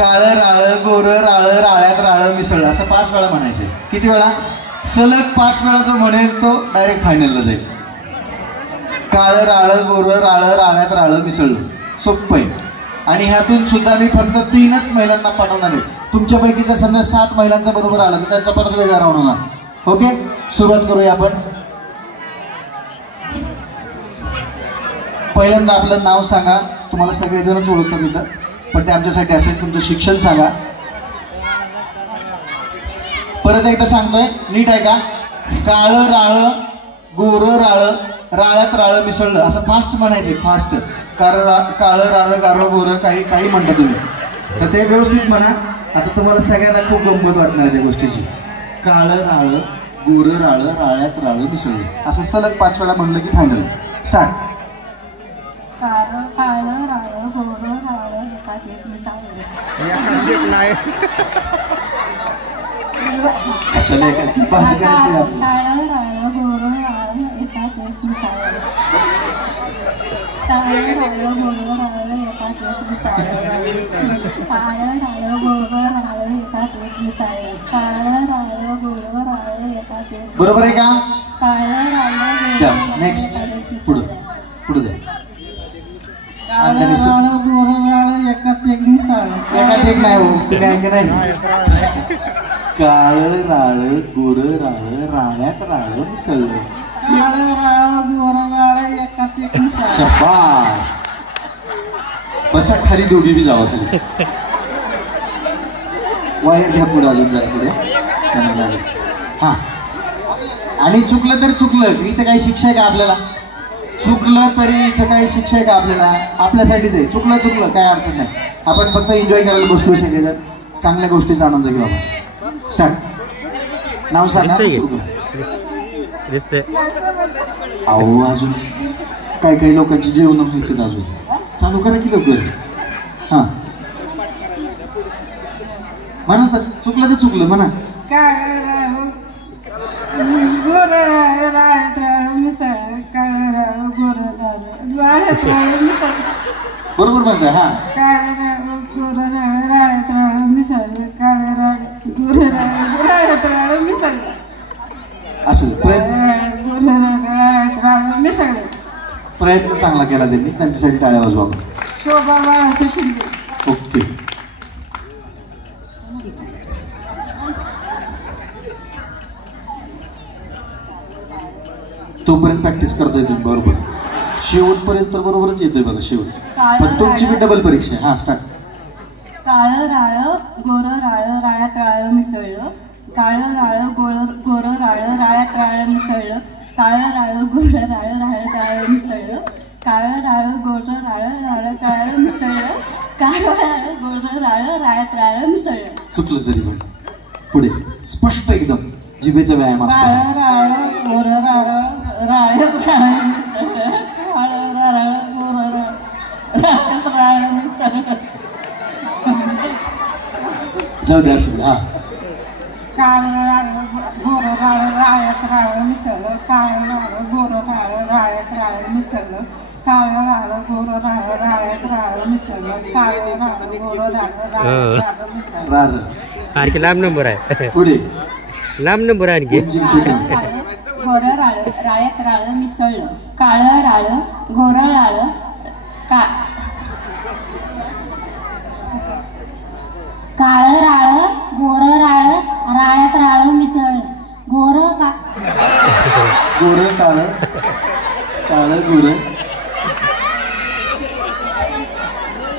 काळं राळ गोरं राळ राळ्यात राळ मिसळलं असं 5 वेळा म्हणायचे. किती वेळा? सलग 5 वेळा जो म्हणेल तो डायरेक्ट फायनलला जाईल. काळं राळ गोरं राळ राळ्यात राळ मिसळलं. सोपं आहे. आणि ह्यातून सुद्धा मी फक्त 3च महिलांना पाठवणार आहे. तुमच्यापैकी जर समजा 7 महिलांचा बरोबर आला तर त्यांचा परत वेगळा राऊंड होणार. ओके, सुरुवात करूया आपण. पहिल्यांदा आपलं नाव सांगा. तुम्हाला सगळेजणच ओळखतात इथं, पण ते आमच्यासाठी असेल. तुमचं शिक्षण सांगा. परत एकदा सांगतोय, नीट आहे का? काळं राळ गोरं राळ राळ्यात राळ मिसळलं असं फास्ट म्हणायचे. फास्ट. काळं राळ गारं गोरं काही काही म्हणता तुम्ही, तर ते व्यवस्थित म्हणा. आता तुम्हाला सगळ्यांना खूप गंमत वाटणार आहे त्या गोष्टीची. काळं राळ गोरं राळ राळ्यात राळ मिसळलं असं सलग 5 वेळा म्हणलं की फायनल. स्टार्ट. काळं काळं राळ गोरं राळ एकात एक मिसळलं. काळं राळ गोरं राळ एकात एक मिसळलं. काळं राळ गोरं राळ एकात एक मिसळलं. काळं राळ गोरं राळ एकात एक मिसळलं. काळं राळ गोरं राळ एकात एक. बरोबर आहे का? काळं राळ नेक्स्ट. पुढे पुढे द्या. काळं राळ गोरं राळ एकात एक मिसळलं. एकात एक नाही हो, काय नाही. काळं राळ गोरं राळ राळ्यात राळ मिसळलं. काळं राळ गोरं राळ एकात एक मिसळलं. शाबास. बसा खाली, दोघी बी जावा तुम्ही. वायर घ्या पुढे, अजून जरा पुढे. हा. आणि चुकलं तर चुकलं, इथं काही शिक्षा आहे का आपल्याला? चुकलं तरी इथं काही शिक्षा आहे का आपल्याला? आपल्यासाठीच आहे. चुकलं चुकलं काय अडचण नाही. आपण फक्त एन्जॉय करायला बसलो सगळेजण. चांगल्या गोष्टीचा आनंद घेऊ आपण. स्टार्ट. नाव सांगा. अहो अजून काही काही लोकांची जेवण व्हायचं अजून. चालू करा की लवकर. हा म्हणा. तर चुकलं तर चुकलं म्हणा. काळं राळ गोरं राळ राळ्यात राळ मिसळलं. काळं राळ गोरं राळ राळ्यात राळ मिसळलं. बरोबर म्हणताय. हा. काळं राळ गोरं राळ राळ्यात राळ मिसळलं. काळं राळ गोरं राळ राळ्यात राळ मिसळलं. असं गोरं राळ राळ्यात राळ मिसळलं. प्रयत्न चांगला केला त्यांनी, त्यांच्यासाठी टाळ्या वाजवा. शोभा बाळासू शिंदे. ओके. तोपर्यंत प्रॅक्टिस करता येते. बरोबर. शेवटपर्यंत बरोबरच येतोय बघा शेवट. पण तुमची बी डबल परीक्षा आहे. हा स्टार्ट. काळं राळ गोरं राळ राळ्यात राळ मिसळलं. काळं राळ गोरं राळ राळ्यात राळ मिसळलं. काळं राळ गोरं राळ राळ्यात राळ मिसळलं. काळं राळ गोरं राळ राळ्यात राळ मिसळलं. काळं राळ गोरं राळ राळ्यात राळ मिसळलं. चुकलं तरी पण पुढे स्पष्ट एकदम जिभेचा व्यायाम. काळं राळ गोरं राळ राळ्यात राळ मिसळलं. काळं राळ गोरं राळ राळ्यात राळ मिसळलं. जाऊ द्या असं. हा. काळं राळ गोरं राळ राळ्यात राळ मिसळलं. काळं राळ गोरं राळ राळ्यात राळ मिसळलं. काळं राळ गोरं राळ राळ्यात राळ मिसळलं. काळं राळ गोरं राळ राळ्यात राळ मिसळलं. आणखी लांब नंबर आहे. पुढे लांब नंबर आहे आणखी. गोरं राळ राळ्यात राळ मिसळलं. काळं राळ गोरं राळ काळं राळ गोरं राळ राळ्यात राळ मिसळलं. गोरं काळं काळं गोरं.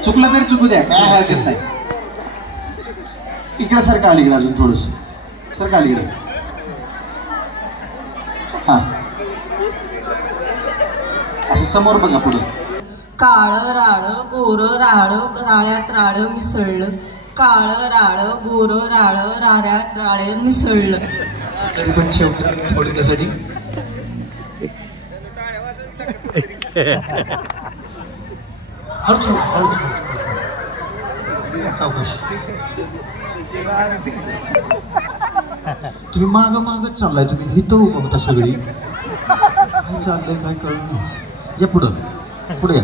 चुकलं तरी चुकू द्या, काय हरकत नाही. इकडे सरका अलीकडे, अजून थोडस सरका अलीकडे. हा असं समोर बघा पुढे. काळं राळ गोरं राळ राळ्यात राळ मिसळलं. काळं राळ गोरं राळ राळ्यात राळ मिसळलं. तरी पण शेवटी थोडी त्यासाठी तुम्ही माग मागच चाललाय. तुम्ही इथं उभं होता सगळी. काय चाललंय काय कळलं. या पुढं पुढे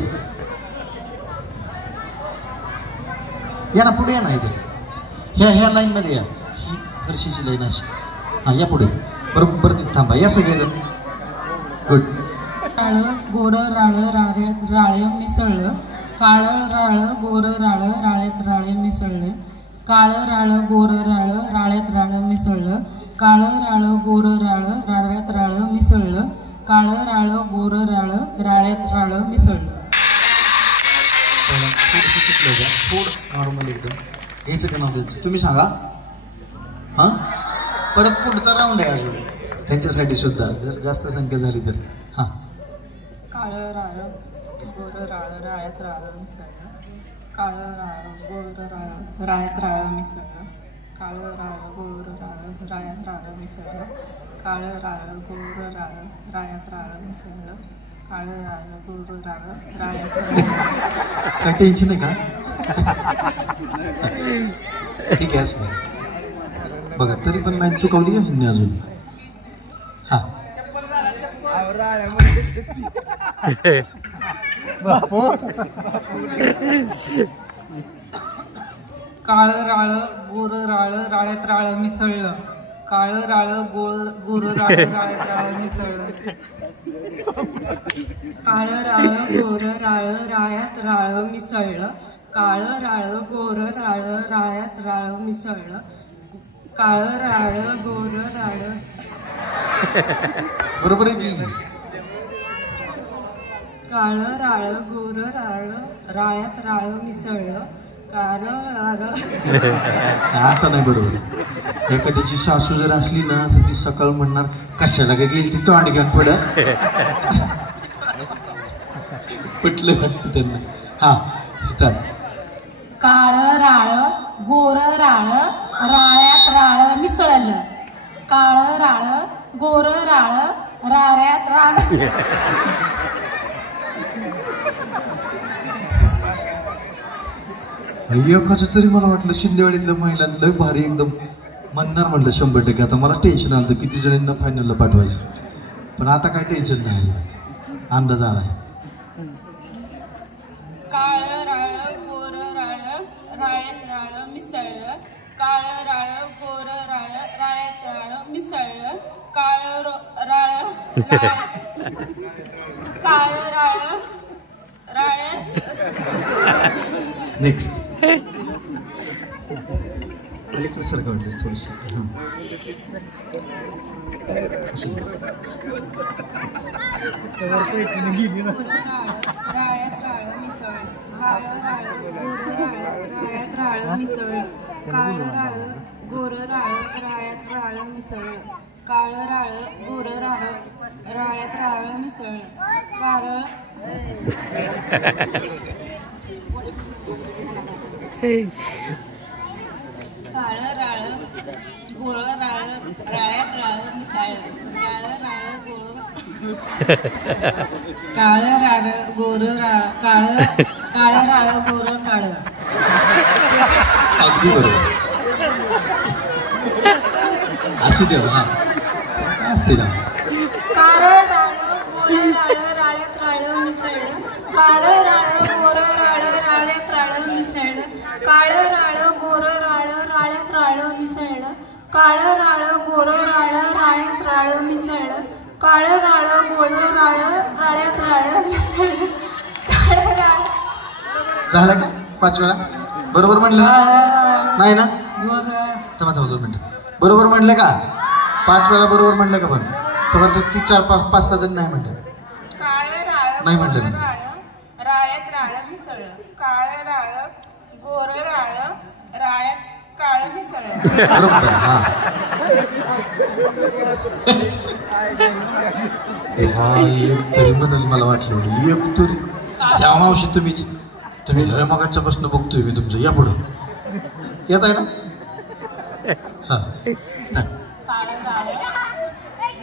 या ना पुढे या ना इथे ह्या लाईनमध्ये या ही हर्षीची लाईन अशी हां या पुढे बरोबर तिथे थांबा या सगळेजण गुड राळं गोरं राळं राळ्यात राळं मिसळलं काळं राळं गोरं राळं राळ्यात राळं मिसळलं काळं राळं गोरं राळं राळ्यात राळं मिसळलं काळं राळं गोरं राळं राळ्यात राळं मिसळलं काळं राळं गोरं राळं राळ्यात राळं मिसळलं. थोडं नॉर्मल एकदम घ्यायचं का नव्हतं तुम्ही सांगा हां परत पुढचा राऊंड आहे अजून त्यांच्यासाठी सुद्धा जर जास्त संख्या झाली तर हां काळं राळं गोरं राळं राळ्यात राळं मिसळलं काळं राळं गोरं राळं राळ्यात राळं मिसळलं काळं राळं गोरं राळं राळ्यात राळं मिसळलं काळं राळं गोरं राळं राळ्यात राळं मिसळलं काळं राळं गोरं राळं राळ्यात राळं. काय टेन्शन आहे का ठीक आहे असं बघा तरी पण मॅच चुकवली का मी अजून हां काळं राळं गोरं राळं राळ्यात राळं मिसळलं काळं राळं गोरं राळं राळ्यात राळं मिसळलं काळं राळं गोरं राळं राळ्यात राळं मिसळलं काळं राळं गोरं राळं राळ्यात राळं मिसळलं काळं राळं गोरं राळं बरोबर आहे की काळं राळं गोरं राळं राळ्यात राळं मिसळलं काळं राळं आता नाही बरोबर एखाद्याची सासू जर असली ना तर ती सकाळ म्हणणार कशाला काय गेली ती तोंड घेऊन पडत पटलं वाटतं त्यांना हा काळं राळं गोरं राळं राळ्यात राळं मिसळलं काळं राळं गोरं राळं राळ्यात राळं. एकाच तरी मला वाटलं शिंदेवाडीतल्या महिलांना लय भारी एकदम म्हणणार म्हटलं 100% आता मला टेन्शन आलं किती जणांना फायनलला पाठवायचं पण आता काय टेन्शन नाही अंदाज आलाय. काळं राळं गोरं राळं राळ्यात राळं मिसळलं काळं राळं गोरं राळं राळ्यात राळं मिसळलं काळं राळं काळं राळं राळ्यात. नेक्स्ट सारखं वाटलं थोडंसं राळ्यात राळं मिसळलं काळं राळं गोरं राळं राळ्यात राळं मिसळलं काळं राळं गोरं राळं राळ्यात राळं मिसळलं काळं राळं गोरं राळं राळ्यात राळं मिसळलं काळं काळं राळं गोरं राळं राळ्यात राळं मिसळलं काळं राळं गोरं राळं काळं राळं गोरं काळं. अगदी बरोबर असू द्या हा असते ना. काळं राळं गोरं राळं राळ्यात राळं मिसळलं काळं राळं गोरं राळं राळ्यात राळं मिसळलं काळं राळं गोरं राळं राळ्यात राळं मिसळलं काळं राळं गोरं राळं राळ्यात राळं मिसळलं काळं राळं गोरं राळं राळ्यात राळं मिसळलं काळं राळं. झालं का 5 वेळा बरोबर म्हणलं नाही ना थांबा 2 मिनिटं बरोबर म्हणलं का 5 वेळा बरोबर म्हणलं का पण थोडं ती 4-5-6 जण नाही म्हणलं काळं राळं नाही म्हणलं गोरं राळं राळ्यात राळं मिसळलं काळं राळं गोरं राळं राळ्यात काळं मिसळलं. बरोबर हा तरी म्हणाल मला वाटलं एक तरी या मावशी तुम्ही लय मगाच्या प्रश्न बघतोय मी तुमचं या पुढं येत आहे ना हा काळं राळं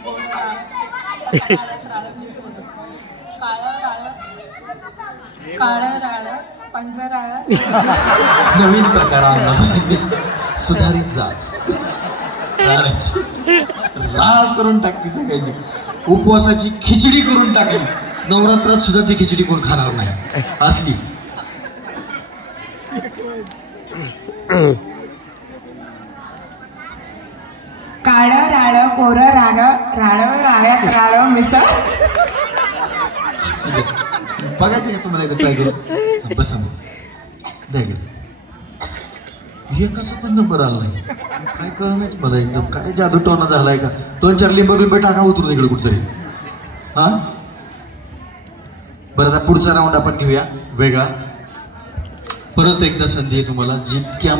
गोरं राळं राळ्यात राळं मिसळलं काळं राळं पांढरं राळं नवीन प्रकार आणला सुधारित जात राळ करून टाकली सगळ्यांनी उपवासाची खिचडी करून टाकली नवरात्रात सुद्धा ती खिचडी कोण खाणार नाही असली काळं राळं कोरं राळं राळं राळ्यात राळं मिसळ. बघायचं का तुम्हाला एकदा ट्राय करू? बसा द्या इकडे. हे कसं पण नंबर आला नाही, काय कळणारच मला एकदम. काय जादू टोना झालाय का? 2-4 लिंब बिंब टाका उतरून इकडे कुठतरी. हा बरं, आता पुढचा राऊंड आपण घेऊया वेगळा. परत एकदा संधी आहे तुम्हाला, जितक्या